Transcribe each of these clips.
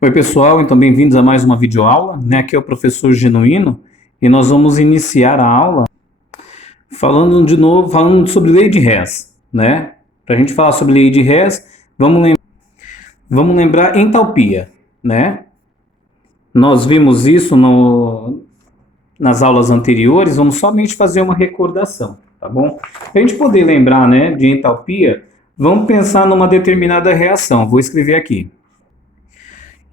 Oi pessoal, então bem-vindos a mais uma videoaula, né? Aqui é o professor Genuíno e nós vamos iniciar a aula falando de novo, falando sobre lei de Hess, né? Para a gente falar sobre lei de Hess, vamos lembrar entalpia, né? Nós vimos isso nas aulas anteriores, vamos somente fazer uma recordação, tá bom? Para a gente poder lembrar, né, de entalpia, vamos pensar numa determinada reação. Vou escrever aqui.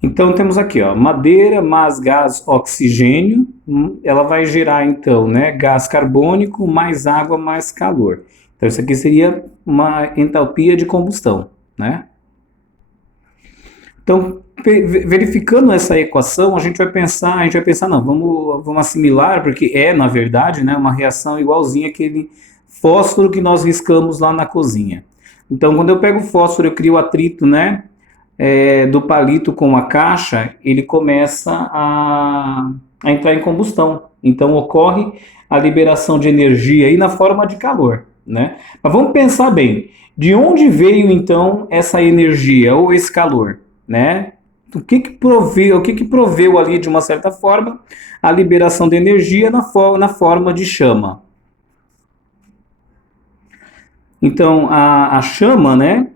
Então temos aqui, ó, madeira mais gás oxigênio, ela vai gerar então, né, gás carbônico mais água mais calor. Então isso aqui seria uma entalpia de combustão, né? Então verificando essa equação, a gente vai pensar, não, vamos assimilar, porque é na verdade, né, uma reação igualzinha aquele fósforo que nós riscamos lá na cozinha. Então quando eu pego o fósforo, eu crio atrito, né? Do palito com a caixa, ele começa a entrar em combustão. Então ocorre a liberação de energia aí na forma de calor, né? Mas vamos pensar bem, de onde veio então essa energia ou esse calor, né? O que proveu ali de uma certa forma a liberação de energia na forma de chama? Então a chama, né?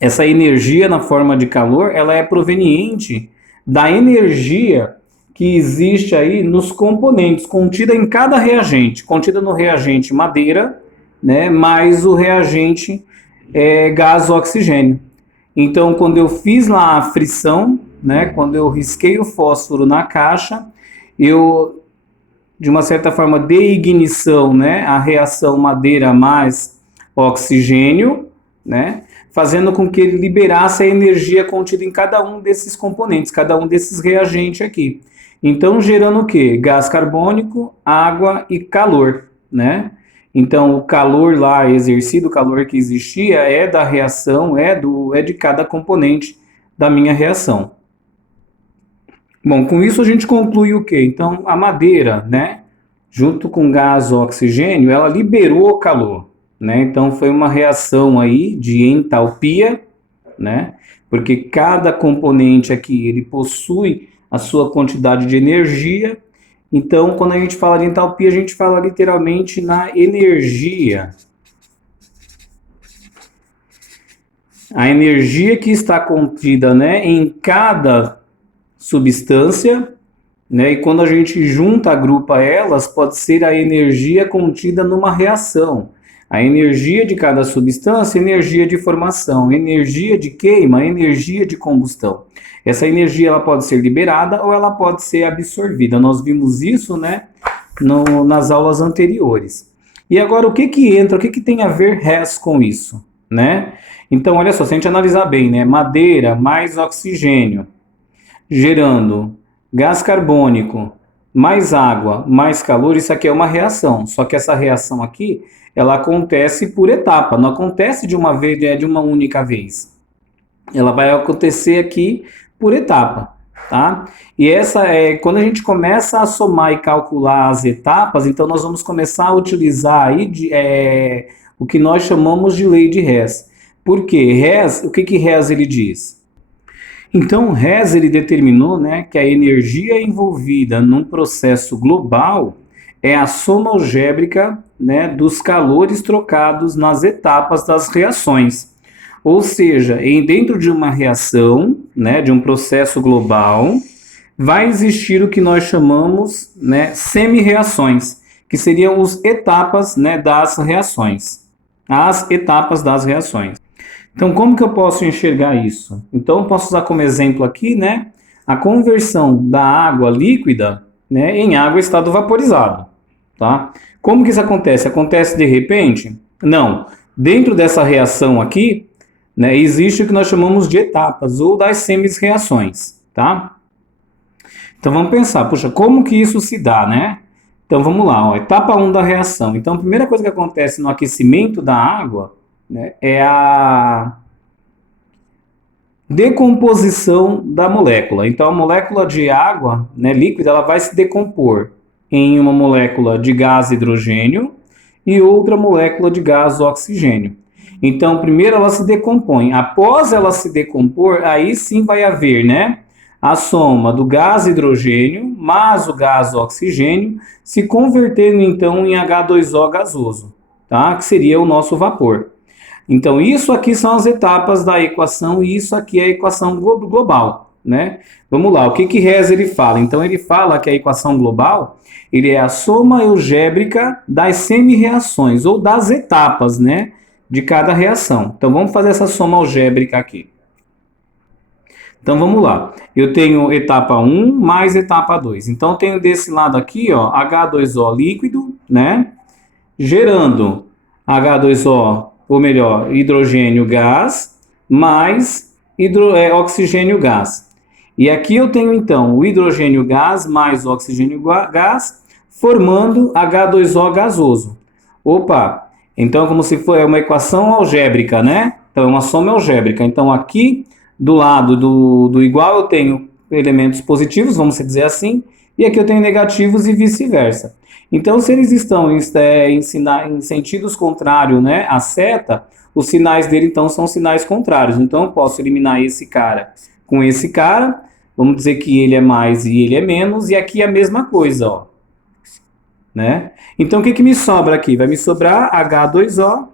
Essa energia na forma de calor, ela é proveniente da energia que existe aí nos componentes, contida em cada reagente, contida no reagente madeira, né, mais o reagente gás oxigênio. Então, quando eu fiz lá a frição, né, quando eu risquei o fósforo na caixa, eu, de uma certa forma, dei ignição, né, a reação madeira mais oxigênio, né, fazendo com que ele liberasse a energia contida em cada um desses componentes, cada um desses reagentes aqui. Então, gerando o quê? Gás carbônico, água e calor, né? Então, o calor lá exercido, o calor que existia, é da reação, é de cada componente da minha reação. Bom, com isso a gente conclui o quê? Então, a madeira, né, junto com gás oxigênio, ela liberou calor. Né? Então foi uma reação aí de entalpia, né? Porque cada componente aqui ele possui a sua quantidade de energia. Então, quando a gente fala de entalpia, a gente fala literalmente na energia. A energia que está contida, né, em cada substância, né? E quando a gente junta, agrupa elas, pode ser a energia contida numa reação. A energia de cada substância, energia de formação, energia de queima, energia de combustão. Essa energia ela pode ser liberada ou ela pode ser absorvida. Nós vimos isso, né, nas aulas anteriores. E agora o que entra, o que tem a ver Hess com isso, né? Então, olha só, se a gente analisar bem, né, madeira mais oxigênio, gerando gás carbônico mais água mais calor, isso aqui é uma reação. Só que essa reação aqui, ela acontece por etapa, não acontece de uma vez, de uma única vez. Ela vai acontecer aqui por etapa, tá? E essa é quando a gente começa a somar e calcular as etapas, então nós vamos começar a utilizar aí o que nós chamamos de lei de Hess. Por quê? Hess, o que Hess ele diz? Então, Hess ele determinou, né, que a energia envolvida num processo global é a soma algébrica, né, dos calores trocados nas etapas das reações. Ou seja, dentro de uma reação, né, de um processo global, vai existir o que nós chamamos, né, semi-reações, que seriam as etapas, né, das reações. As etapas das reações. Então, como que eu posso enxergar isso? Então, eu posso usar como exemplo aqui, né, a conversão da água líquida, né, em água em estado vaporizado, tá? Como que isso acontece? Acontece de repente? Não. Dentro dessa reação aqui, né, existe o que nós chamamos de etapas ou das semi-reações, tá? Então, vamos pensar, puxa, como que isso se dá, né? Então, vamos lá, ó, etapa 1 da reação. Então, a primeira coisa que acontece no aquecimento da água, né, é a decomposição da molécula. Então, a molécula de água, né, líquida, ela vai se decompor em uma molécula de gás hidrogênio e outra molécula de gás oxigênio. Então, primeiro ela se decompõe. Após ela se decompor, aí sim vai haver, né, a soma do gás hidrogênio mais o gás oxigênio, se convertendo então em H2O gasoso, tá? Que seria o nosso vapor. Então, isso aqui são as etapas da equação e isso aqui é a equação global, né? Vamos lá, o que que Hess ele fala? Então, ele fala que a equação global ele é a soma algébrica das semi-reações ou das etapas, né, de cada reação. Então, vamos fazer essa soma algébrica aqui. Então, vamos lá. Eu tenho etapa 1 mais etapa 2. Então, eu tenho desse lado aqui, ó, H2O líquido, né, gerando H2O, ou melhor, hidrogênio gás, mais oxigênio gás. E aqui eu tenho, então, o hidrogênio gás mais o oxigênio gás, formando H2O gasoso. Opa! Então, como se fosse uma equação algébrica, né? Então, é uma soma algébrica. Então, aqui, do lado do igual, eu tenho elementos positivos, vamos dizer assim, e aqui eu tenho negativos e vice-versa. Então, se eles estão em sentidos contrários, né, à seta, os sinais dele, então, são sinais contrários. Então, eu posso eliminar esse cara com esse cara, vamos dizer que ele é mais e ele é menos, e aqui é a mesma coisa, ó. Né? Então, o que que me sobra aqui? Vai me sobrar H2O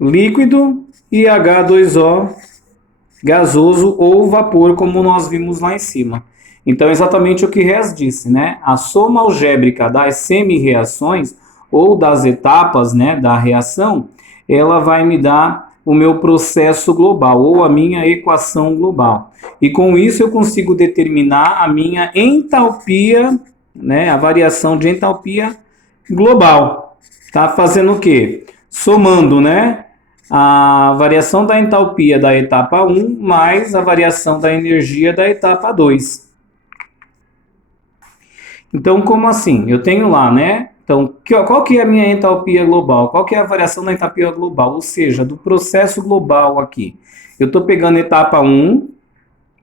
líquido e H2O gasoso ou vapor, como nós vimos lá em cima. Então, exatamente o que Hess disse, né? A soma algébrica das semi-reações ou das etapas, né, da reação, ela vai me dar o meu processo global ou a minha equação global. E com isso eu consigo determinar a minha entalpia, né, a variação de entalpia global. Tá fazendo o quê? Somando, né, a variação da entalpia da etapa 1 mais a variação da energia da etapa 2. Então, como assim? Eu tenho lá, né? Então, qual que é a minha entalpia global? Qual que é a variação da entalpia global? Ou seja, do processo global aqui. Eu estou pegando a etapa 1,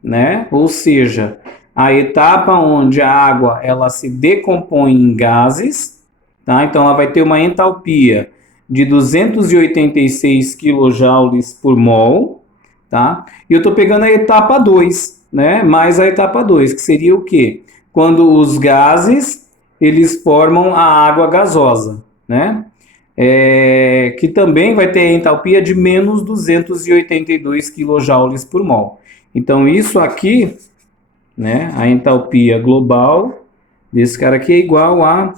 né? Ou seja, a etapa onde a água ela se decompõe em gases, tá? Então, ela vai ter uma entalpia de 286 kJ por mol, tá? E eu estou pegando a etapa 2, né? Mais a etapa 2, que seria o quê? Quando os gases, eles formam a água gasosa, né? Que também vai ter a entalpia de menos 282 kJ por mol. Então, isso aqui, né? A entalpia global desse cara aqui é igual a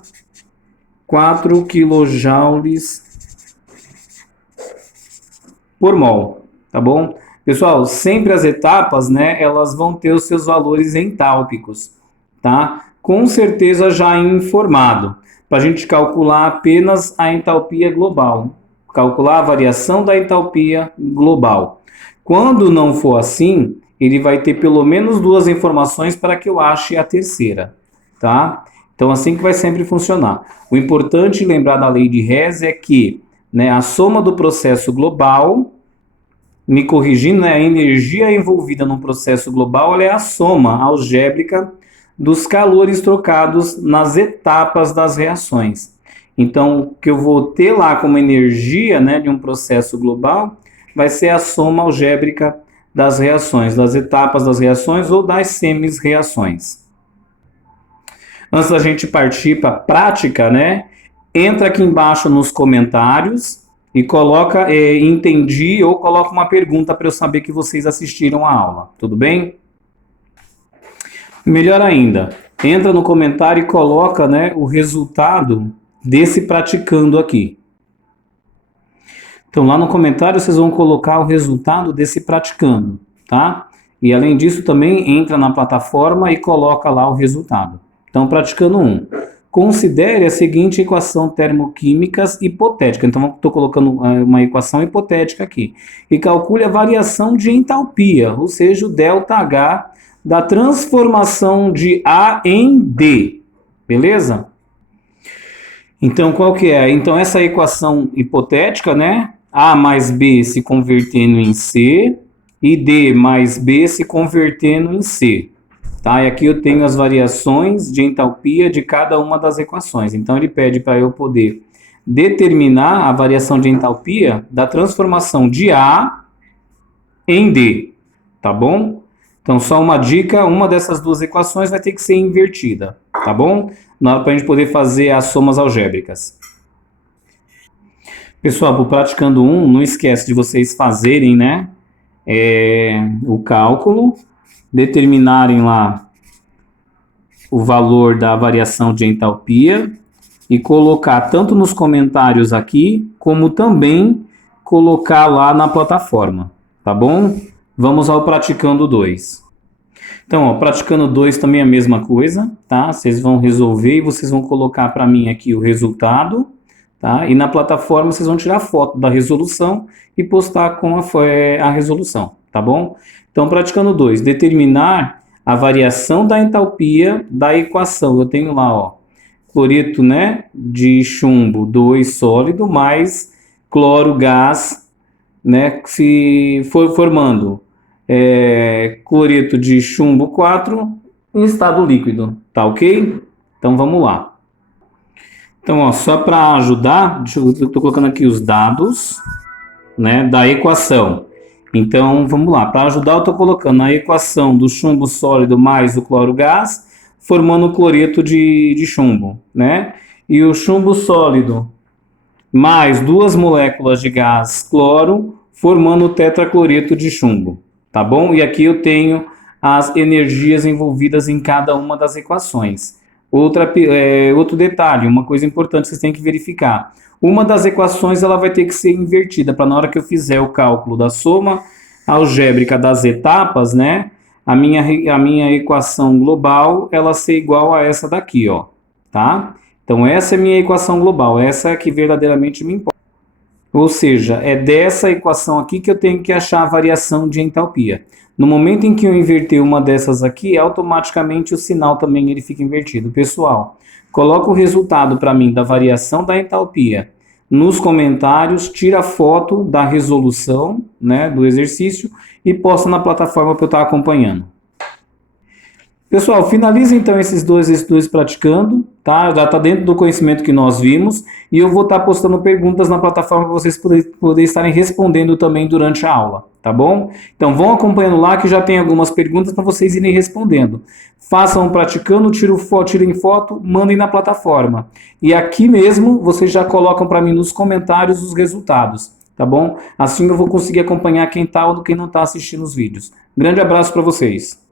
4 kJ por mol, tá bom? Pessoal, sempre as etapas, né, elas vão ter os seus valores entálpicos, tá? Com certeza já informado, para a gente calcular apenas a entalpia global, calcular a variação da entalpia global. Quando não for assim, ele vai ter pelo menos duas informações para que eu ache a terceira, tá? Então, assim que vai sempre funcionar. O importante lembrar da lei de Hess é que, né, a soma do processo global, me corrigindo, né, a energia envolvida no processo global ela é a soma algébrica dos calores trocados nas etapas das reações. Então, o que eu vou ter lá como energia, né, de um processo global vai ser a soma algébrica das reações, das etapas das reações ou das semis-reações. Antes da gente partir para a prática, né, entra aqui embaixo nos comentários e coloca entendi ou coloca uma pergunta para eu saber que vocês assistiram a aula, tudo bem? Melhor ainda, entra no comentário e coloca, né, o resultado desse praticando aqui. Então lá no comentário vocês vão colocar o resultado desse praticando, tá? E além disso também entra na plataforma e coloca lá o resultado. Então praticando 1. Considere a seguinte equação termoquímica hipotética. Então, estou colocando uma equação hipotética aqui. E calcule a variação de entalpia, ou seja, o ΔH da transformação de A em D. Beleza? Então, qual que é? Então, essa equação hipotética, né? A mais B se convertendo em C e D mais B se convertendo em C. Tá? E aqui eu tenho as variações de entalpia de cada uma das equações. Então, ele pede para eu poder determinar a variação de entalpia da transformação de A em D, tá bom? Então, só uma dica, uma dessas duas equações vai ter que ser invertida, tá bom? Na hora para a gente poder fazer as somas algébricas. Pessoal, para o praticando 1, não esquece de vocês fazerem, né, o cálculo, determinarem lá o valor da variação de entalpia e colocar tanto nos comentários aqui, como também colocar lá na plataforma, tá bom? Vamos ao praticando 2. Então, ó, praticando 2 também é a mesma coisa, tá? Vocês vão resolver e vocês vão colocar para mim aqui o resultado, tá? E na plataforma vocês vão tirar foto da resolução e postar com a resolução, tá bom? Então, praticando 2, determinar a variação da entalpia da equação. Eu tenho lá, ó, cloreto, né, de chumbo 2 sólido mais cloro gás, né, se for formando cloreto de chumbo 4 em estado líquido, tá ok? Então vamos lá. Então, ó, só para ajudar, eu estou colocando aqui os dados, né, da equação. Então vamos lá, para ajudar eu estou colocando a equação do chumbo sólido mais o cloro gás, formando o cloreto de chumbo, né? E o chumbo sólido mais 2 moléculas de gás cloro, formando o tetracloreto de chumbo, tá bom? E aqui eu tenho as energias envolvidas em cada uma das equações. Outro detalhe, uma coisa importante que vocês têm que verificar. Uma das equações ela vai ter que ser invertida, para na hora que eu fizer o cálculo da soma algébrica das etapas, né? A minha equação global, ela ser igual a essa daqui, ó, tá? Então, essa é a minha equação global, essa é a que verdadeiramente me importa. Ou seja, é dessa equação aqui que eu tenho que achar a variação de entalpia. No momento em que eu inverter uma dessas aqui, automaticamente o sinal também ele fica invertido. Pessoal, coloca o resultado para mim da variação da entalpia nos comentários, tira a foto da resolução, né, do exercício e posta na plataforma para eu estar acompanhando. Pessoal, finaliza então esses dois praticando, tá? Já está dentro do conhecimento que nós vimos e eu vou estar postando perguntas na plataforma para vocês poderem estarem respondendo também durante a aula, tá bom? Então vão acompanhando lá que já tem algumas perguntas para vocês irem respondendo. Façam praticando, tirem foto, mandem na plataforma. E aqui mesmo vocês já colocam para mim nos comentários os resultados, tá bom? Assim eu vou conseguir acompanhar quem está ou quem não está assistindo os vídeos. Grande abraço para vocês.